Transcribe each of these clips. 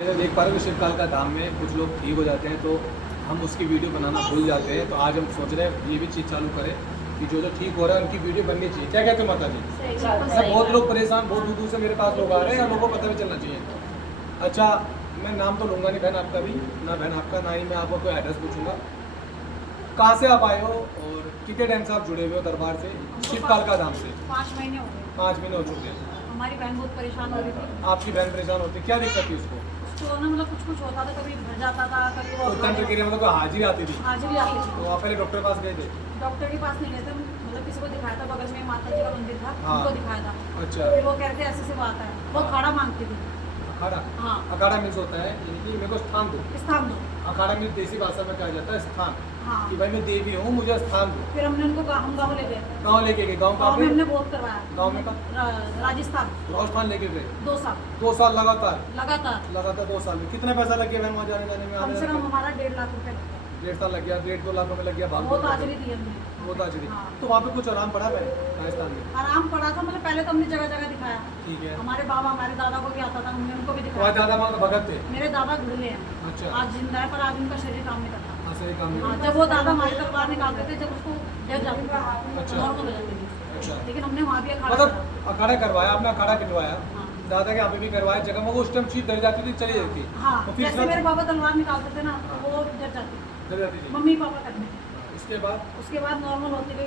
देख पा रहे हो शिवकाल का धाम में कुछ लोग ठीक हो जाते हैं तो हम उसकी वीडियो बनाना भूल जाते हैं। तो आज हम सोच रहे हैं ये भी चीज़ चालू करें कि जो जो ठीक हो रहा है उनकी वीडियो बननी चाहिए। क्या कहते हो माता जी? बहुत लोग परेशान, बहुत दूर दूर से मेरे पास लोग आ रहे हैं, हम लोगों को पता भी चलना चाहिए। अच्छा, मैं नाम तो लूँगा नहीं बहन आपका भी, ना बहन आपका, ना ही मैं आपको कोई एड्रेस पूछूंगा। कहाँ से आप आए हो और कितने टाइम से आप जुड़े हुए हो दरबार से, शिवकाल का धाम से? 5 महीने हो गए। 5 महीने हो चुके हैं। हमारी बहन बहुत परेशान हो रही थी। आपकी बहन परेशान होती, क्या दिक्कत थी उसको? उसको ना मतलब कुछ होता था, कभी भर जाता था, कभी वो तो तंत्र क्रिया मतलब कोई हाजिरी आती थी? हाजिरी आती थी। तो आप पहले डॉक्टर के पास गए थे? डॉक्टर के पास नहीं गए थे, मतलब किसी को दिखाया था, बगल में माता जी का मंदिर था, हाँ। उनको दिखाया था। अच्छा, फिर वो कहते ऐसे से बात है, वो अखाड़ा मांगती थी। अखाड़ा? हाँ, अखाड़ा मीन्स होता है कि मेरे को स्थान दो। स्थान दो। अखाड़ा मीन्स देसी भाषा में कहा जाता है स्थान, हाँ। कि भाई मैं देवी हूँ, मुझे स्थान दो। फिर हमने उनको हम गाँव ले गए। गाँव लेके गए? गाँव गाँव में का हमने बहुत करवाया। गाँव में का राजस्थान राजस्थान लेके गए 2 साल 2 साल लगातार? लगातार। लगातार 2 साल में कितना पैसा लग गया बहन वहाँ जाने जाने में? कम से कम हमारा 1.5 लाख रुपए लगा। 1.5 साल लग गया, 1.5-2 लाख रुपए लग गया। बहुत हाजिरी दी हमने। बहुत हाजिरी। हाँ। तो वहाँ पे कुछ आराम पड़ा बहन राजस्थान में? आराम पड़ा था, मतलब पहले तो हमने जगह जगह दिखाया। ठीक है। हमारे बाबा हमारे दादा को भी आता था, हमने उनको भी वहाँ दिखाया। ज़्यादा मांग भगत थे? मेरे दादा घुड़ले हैं। अच्छा। आज जिंदा है पर आज उनका शरीर काम नहीं करता। हाँ, सही काम हाँ, नहीं। जब वो दादा हमारे तलवार निकालते थे, जब उसको जग जाती थी, अच्छा। नॉर्मल हो जाती थी। अच्छा, लेकिन हमने वहाँ भी अखाड़ा मतलब करा। अखाड़ा करवाया आपने? अखाड़ा किटवाया हाँ। दादा के यहाँ पे भी करवाया, जगह में वो उस टाइम चीज डर जाती थी, चली जाती थी। हाँ, तो फिर जैसे मेरे पापा तलवार निकालते थे ना, हाँ। वो जग जाती थी। डर जाती थी। मम्मी पापा करने। इसके बाद उसके बाद नॉर्मल होती गई।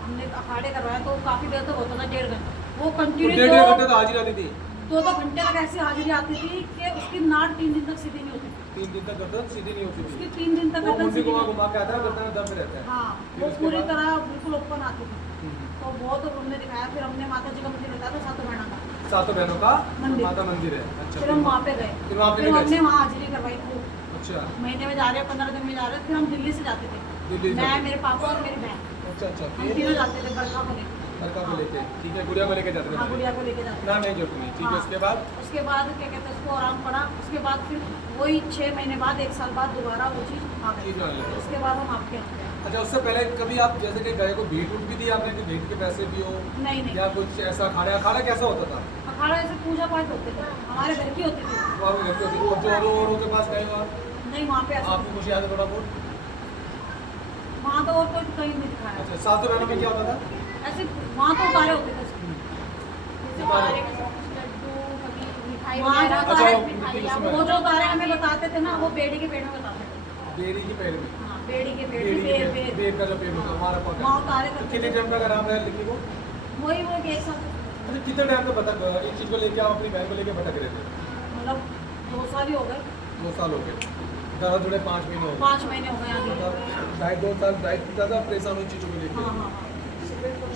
हमने अखाड़े करवाया तो काफी देर तक होता था, 1.5 घंटे। वो कंटिन्यू 1.5 घंटे तो हाजिर आती थी? 2 घंटे तक ऐसी हाजिरी आती थी कि उसकी नाड़ 3 दिन तक सीधी नहीं होती थी। 3 दिन तक गर्दन सीधी नहीं होती उसकी थी? 3 दिन तक वो गर्दन मुंडी सीधी घुमा नहीं घुमा के आता है, गर्दन में दर्द रहता है। हाँ, फिर वो उसके पूरी बाद? तरह बिल्कुल ओपन आती थी। हम्म। तो बहुत हमने दिखाया। फिर हमने माता जी का मंदिर बताया था, सातों बहना का। सातों बहनों का मंदिर। माता मंदिर है? अच्छा। फिर हम वहाँ पे गए। फिर वहाँ पे फिर गए? हमने वहाँ हाजिरी करवाई खूब। अच्छा। महीने में जा रहे हैं, 15 दिन में जा रहे हैं। फिर हम दिल्ली से जाते थे, दिल्ली मैं, से? मेरे पापा और मेरी बहन। अच्छा अच्छा। हम फिर तीनों जाते थे बड़का को लेकर। लड़का को लेके? ठीक है, गुड़िया को लेके जाते हाँ, थे? गुड़िया को लेके जाते ना थे। नहीं जरूरत नहीं। ठीक है, हाँ। उसके बाद? उसके बाद क्या कहते हैं, उसको आराम पड़ा। उसके बाद फिर वही 6 महीने बाद, 1 साल बाद दोबारा वो चीज़ आ गई। ठीक है। उसके बाद हम आपके यहाँ गए। अच्छा, उससे पहले कभी आप जैसे कि गए को भेंट उठ भी दी आपने, कि भेंट के पैसे भी हो नहीं नहीं, या कुछ ऐसा? अखाड़ा अखाड़ा कैसा होता था? अखाड़ा ऐसे पूजा पाठ होते थे, हमारे घर की होती थी। वो आप घर पे होती? और जो औरों के पास गए हो आप? नहीं, वहाँ पे ऐसा आपको कुछ याद है थोड़ा बहुत? वहाँ तो और कोई कहीं नहीं दिखाया। अच्छा, सातों बहनों में क्या होता था? ऐसे वहाँ तो उतारे होते थे। उतारे? वहाँ जो अच्छा, उतारे, वो मिट्टी के समय? वो जो उतारे हमें बताते थे ना, वो बेड़ी के पेड़ में बताते थे। बेरी की पेड़ में? हाँ, बेड़ी के पेड़ बेरी में, की बेर बेर का जो पेड़ होता है हमारा पका। वहाँ उतारे तो करते कितने थे। टाइम का आराम रहा लिखी को? वही वो एक साथ, अच्छा, कितने टाइम तक भटक इस चीज़ को लेके आप अपनी बहन को लेके भटक रहे थे? मतलब 2 साल ही हो गए। 2 साल हो गए, ज़्यादा जुड़े 5 महीने हो गए। 5 महीने हो गए आगे। मतलब 2.5 साल ज़्यादा परेशान हुई चीज़ों को हाँ लेके। हाँ हाँ।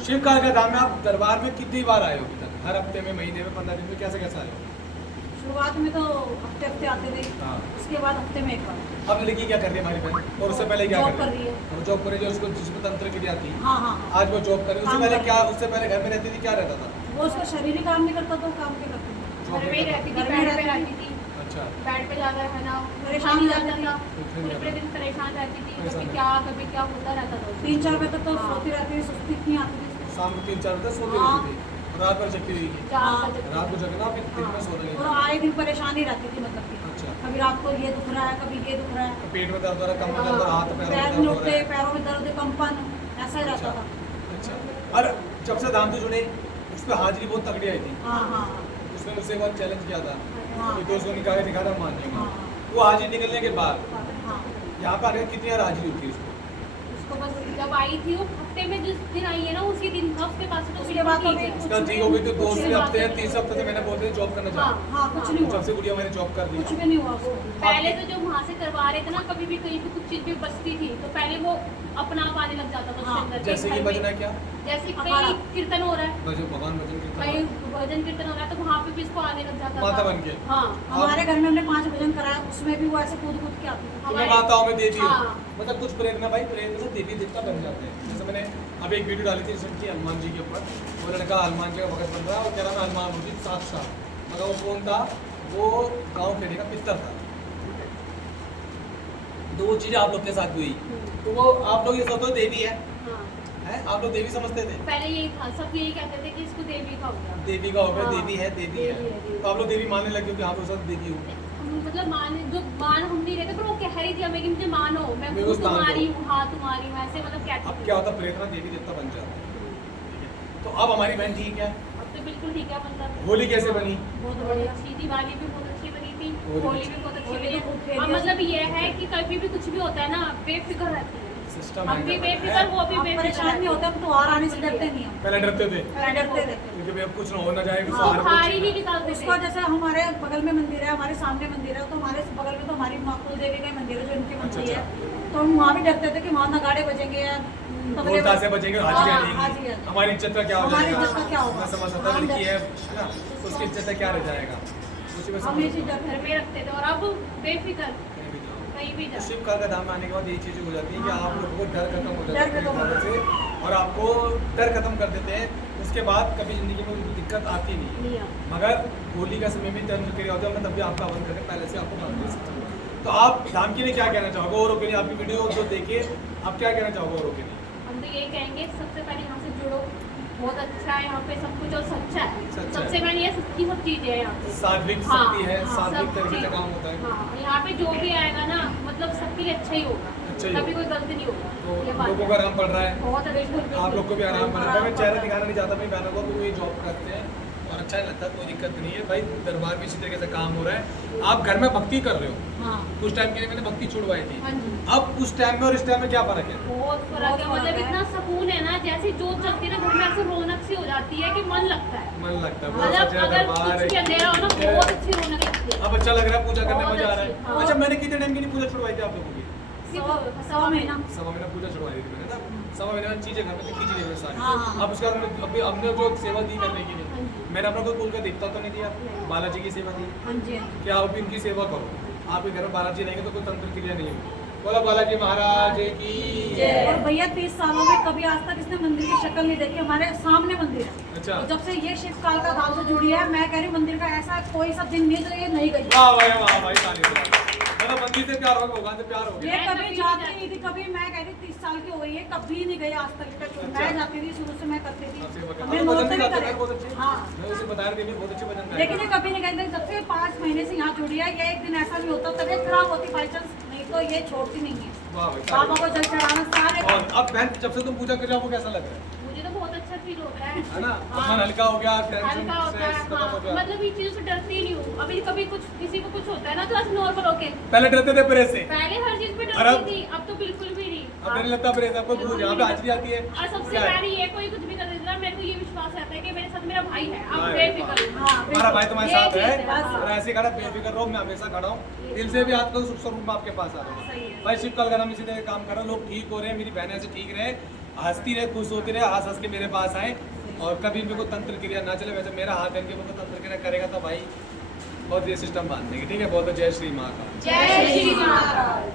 शिवकाल का धाम में आप दरबार में कितनी बार आए हो अभी तक? हर हफ्ते में, महीने में, 15 दिन में, कैसे कैसे आए हो? शुरुआत में तो हफ्ते हफ्ते आते थे। हाँ। उसके बाद हफ्ते में 1 बार। अब लड़की क्या कर रही है हमारी बहन, और उससे पहले क्या जॉब कर कर रही रही है? है। वो जॉब कर रही है, उसको जिसमें तंत्र की आती है। हाँ हाँ। आज वो जॉब कर रही है। उससे काम पहले कर क्या, उससे पहले घर में रहती थी, क्या रहता था? वो उसका शरीर ही काम नहीं करता तो काम क्या करती थी? जॉब घर में ही रहती थी, घर में बेड पे रहती रहती थी, अच्छा। बेड पे ज्यादा है ना, परेशान परेशान हो जाता जाती था, कुछ नहीं पूरे आता। दिन परेशान रहती थी, परेशान कभी क्या होता रहता था। 3-4 बजे तक तो हाँ। सोती रहती थी, सुस्ती इतनी आती थी उसको। शाम को 3-4 बजे सोती हाँ। रहती थी, रात भर जगती रहेगी। हाँ। रात को जगना, फिर दिन में सो रही और है। आए दिन परेशान ही रहती थी, मतलब कि अच्छा। कभी रात को ये दुख रहा है, कभी ये दुख रहा है, पेट में दर्द हो रहा है, कमर में दर्द हो रहा है, हाथ पैरों में पैर दर्द नहीं हो उठते, रहा है। पैरों में दर्द, कंपन, ऐसा ही रहता था। अच्छा, और जब से धाम से जुड़े उस पर हाजिरी बहुत तगड़ी आई थी। हाँ हाँ उसने मुझसे एक बार चैलेंज किया था हाँ। कि दोस्त को निकाल के दिखा था, मान जाऊंगा। हाँ। वो हाजिरी निकलने के बाद हाँ। यहाँ पर आने कितनी बार हाजिरी होती है उसको? उसको बस जब आई थी वो हफ्ते में जिस दिन आई है ना, उसी दिन था, उसके पास तो उसके बाद तो ठीक है। नहीं। उसका ठीक हो गई तो कुछ 2 नहीं हफ्ते या बात 3 हफ्ते से मैंने बोलते जॉब करना हाँ चाहता हाँ, कुछ नहीं हूँ। हुआ, जब से गुड़िया मैंने जॉब कर दी। कुछ भी नहीं हुआ उसको। पहले तो जब वहाँ से करवा रहे थे ना, कभी भी कहीं भी कुछ चीज भी बचती थी तो पहले वो अपना आप आने लग जाता था उसके हाँ, अंदर। जैसे कि घर में- बजना क्या? जैसे अखाड़ा। कहीं कीर्तन हो रहा है, भजन, भगवान भजन कहीं कीर्तन, भजन कीर्तन हो रहा है, तो वहाँ पे भी इसको आने लग जाता माता था। बन के। हाँ, हमारे घर में हमने 5 भजन कराया, उसमें भी वो ऐसे कूद कूद के आती थी। तुम्हें हमारे- माताओं में देवी हो। हाँ। मतलब कुछ प्रेरणा, भाई प्रेरणा से देवी देवता बन जाते हैं। जैसे मैंने अभी एक वीडियो डाली थी रिसेंटली हनुमान जी के ऊपर, वो लड़का हनुमान जी का भगत बन रहा है और कह रहा मैं हनुमान जी साक्षात, मगर वो कौन था? वो गाँव खेड़े का पितर था। तो वो चीज़ आप लोग के साथ हुई, तो वो आप लोग ये सोचो देवी है, हाँ। है आप लोग देवी समझते थे? पहले यही था, सब यही कहते थे कि इसको देवी का हो गया। देवी का हो गया, हाँ, देवी है, देवी है। देवी है, देवी। तो आप लोग देवी मानने लगे हो कि हाँ वो सब देवी हो। मतलब मान हम नहीं रहते, पर वो कह रही थी हमें कि मुझे मानो, मैं मेरे को खुद मान तुम्हारी दो। हूँ, हाँ तुम्हारी हूँ, ऐसे मतलब कहती अब थी। क्या होता है, प्रेरणा देवी देवता बन जाता है। ठीक है। तो अब हमारी बहन ठीक है। अब तो बिल्कुल ठीक है, मतलब होली कैसे बनी? बहुत बढ़िया अच्छी, दिवाली भी बहुत अच्छी बनी थी, होली भी बहुत अच्छी होली बनी। तो खूब खेली अब है। मतलब ये है कि कभी भी कुछ भी होता है ना, बेफिक्र रहती है। सिस्टम हम भी है। बेफिक्र, वो भी आप बेफिक्र। परेशान नहीं होते, हम त्योहार आने से डरते नहीं हम। पहले डरते थे पहले डरते थे। क्योंकि भाई अब कुछ ना हो ना जाए, उसको बाहर ही नहीं निकालते उसको थे। जैसे हमारे बगल में मंदिर है, हमारे सामने मंदिर है, तो हमारे बगल में तो हमारी माँ कुल देवी का ही मंदिर है जो इनकी मंदिर अच्छा, है, तो हम वहाँ भी डरते थे कि वहाँ नगाड़े बजेंगे या तबले ढोल ताशे बजेंगे, हाजिरी हाँ, आएगी। हाजिरी आएगी। हमारी इज्जत का क्या हो हमारी जाएगा? इज्जत का क्या होगा? मैं समझ सकता, हम लड़की है डरते ना, तो उसकी इज्जत का क्या रह जाएगा? उसी में हम ये चीज़ समझ डरते घर में रखते थे, और अब बेफिक्र कहीं भी तो जाओ। शिव काल का धाम आने के बाद यही चीज़ हो जाती है कि आप लोगों को डर खत्म हो जाता डर है खत्म हो पूरी तरह से, और आपको डर खत्म कर देते हैं। उसके बाद कभी ज़िंदगी में कोई दिक्कत आती नहीं है। नहीं आता। मगर होली का समय भी तंत्र क्रिया होता है, मैं तब भी आपका हवन करें, पहले से आपको बता दे सकता हूँ। तो आप धाम के लिए क्या कहना चाहोगे औरों के लिए? आपकी वीडियो जो देखे आप क्या कहना चाहोगे औरों के लिए? हम तो यही कहेंगे, सबसे पहले यहाँ से जुड़ो, बहुत अच्छा है यहाँ पे सब कुछ, और सच्चा है। सच्चा सबसे है। पहले ये सच्ची सब चीजें हैं यहाँ पे। सात्विक हाँ, शक्ति है, हाँ, सात्विक सब तरीके से चीज़। काम होता है। हाँ, यहाँ पे जो भी आएगा ना, मतलब सबके लिए अच्छा ही होगा, अच्छा ही कभी होगा। कोई गलती नहीं होगा। तो ये बात लोगों है। को आराम पड़ रहा है, बहुत बिल्कुल आप लोग को भी आराम पड़ रहा है। मैं आराम चेहरा पड़ रहा है। दिखाना नहीं चाहता अपनी बहनों को, क्योंकि जॉब करते हैं और अच्छा नहीं लगता, कोई दिक्कत नहीं है भाई। दरबार भी इसी तरीके से काम हो रहा है। आप घर में भक्ति कर रहे हो, हाँ, कुछ टाइम के लिए मैंने भक्ति छुड़वाई थी। हाँ जी, अब उस टाइम में और इस टाइम में क्या फर्क है? बहुत फर्क है। बहुत मतलब फर्क है। इतना सुकून है ना, जैसे जोत जलती है ना घर में, ऐसे रौनक सी हो जाती है कि मन लगता है। मन लगता है बहुत मतलब अच्छा अगर दरबार कुछ भी अंधेरा हो ना, बहुत अच्छी रौनक लगती है। अब अच्छा लग रहा है, पूजा करने बहुत मजा आ रहा अच्छी, है। हाँ। अच्छा, मैंने कितने टाइम के लिए पूजा छुड़वाई थी आप लोगों की? सिर्फ सवा महीना। सवा महीना पूजा छुड़वाई थी मैंने ना। सवा महीने में चीजें घर में खींच ली मैंने सारी। हाँ, हाँ। अब उसके बाद अभी हमने जो सेवा दी करने के हाँ लिए, जी। मैंने अपना कोई कुल का देवता तो नहीं दिया, बालाजी की सेवा दी। हाँ जी, हाँ जी। कि आप भी उनकी सेवा करो। आपके घर में बालाजी रहेंगे तो कोई तंत्र क्रिया नहीं होगी। बोला बालाजी महाराज की और भैया 30 सालों में कभी आज तक इसने मंदिर की शक्ल नहीं देखी। हमारे सामने मंदिर है, अच्छा। और जब से ये शिव काल का धाम से जुड़ी है, मैं कह रही हूँ मंदिर का ऐसा कोई सा दिन नहीं जो ये नहीं गई। वाह भाई वाह भाई, ताली बजाओ। मतलब मंदिर से प्यार होगा, भगवान से प्यार हो गया। ये कभी जाती नहीं थी, कभी मैं कह रही 30 साल की हो गई है, कभी नहीं गई आज तक। अच्छा। मैं जाती थी, शुरू से मैं करती थी। आपसे बता- हमने आप नौ भजन से भी भी गाते करे। हैं बहुत अच्छे। हाँ, मैं उसे बता रही थी, बहुत अच्छे भजन गाए। लेकिन ये कभी नहीं कहते। जब से 5 महीने से यहाँ जुड़ी है, ये एक दिन ऐसा नहीं होता तबीयत खराब होती बाई चांस, नहीं तो ये छोड़ती नहीं है। वाह भाई, बाबा को जल चढ़ाना सारे और अब बहन जब से तुम पूजा कर रहे हो, आपको कैसा लग रहा है? मुझे तो बहुत अच्छा फील होता है। है ना? हाँ। मन हल्का हो गया, टेंशन हल्का होता है, स्ट्रेस खत्म हो हाँ। गया। मतलब ये चीजों से डरती नहीं हूँ। अभी कभी कुछ किसी को कुछ होता है ना, तो आज नॉर्मल होके, पहले डरते थे प्रेस से, पहले हर चीज पे और अब? डरती थी, अब तो बिल्कुल भी नहीं। अब डर लगता प्रेस। आपको भूल यहाँ पे हाजिरी आती है। और सबसे क्या है? पहले ये कोई कुछ भी कर देता है, मेरे को ये विश्वास रहता है कि मेरे साथ मेरा भाई है। अब भाई, बेफिक्र हूँ। हाँ, हमारा भाई तुम्हारे ये साथ चीज़ है, है, हाँ। और ऐसे खड़ा बेफिक्र रहो, मैं हमेशा खड़ा हूँ। दिल से भी हाथ करूँ, सुख स्वरूप में आपके पास आ रहा हूँ। सही है। भाई शिव काल का नाम इसी तरह काम कर रहा हूँ, लोग ठीक हो रहे हैं, मेरी बहनें ऐसे ठीक रहे, हंसती रहे, खुश होती रहे, हंस हंस के मेरे पास आए, और कभी मेरे को तंत्र क्रिया ना चले। वैसे मेरा हाथ है कि मेरे को तंत्र क्रिया करेगा तो भाई बहुत ये सिस्टम बांध देंगे। ठीक है, बहुत जय श्री माँ का। जय श्री महाकाल।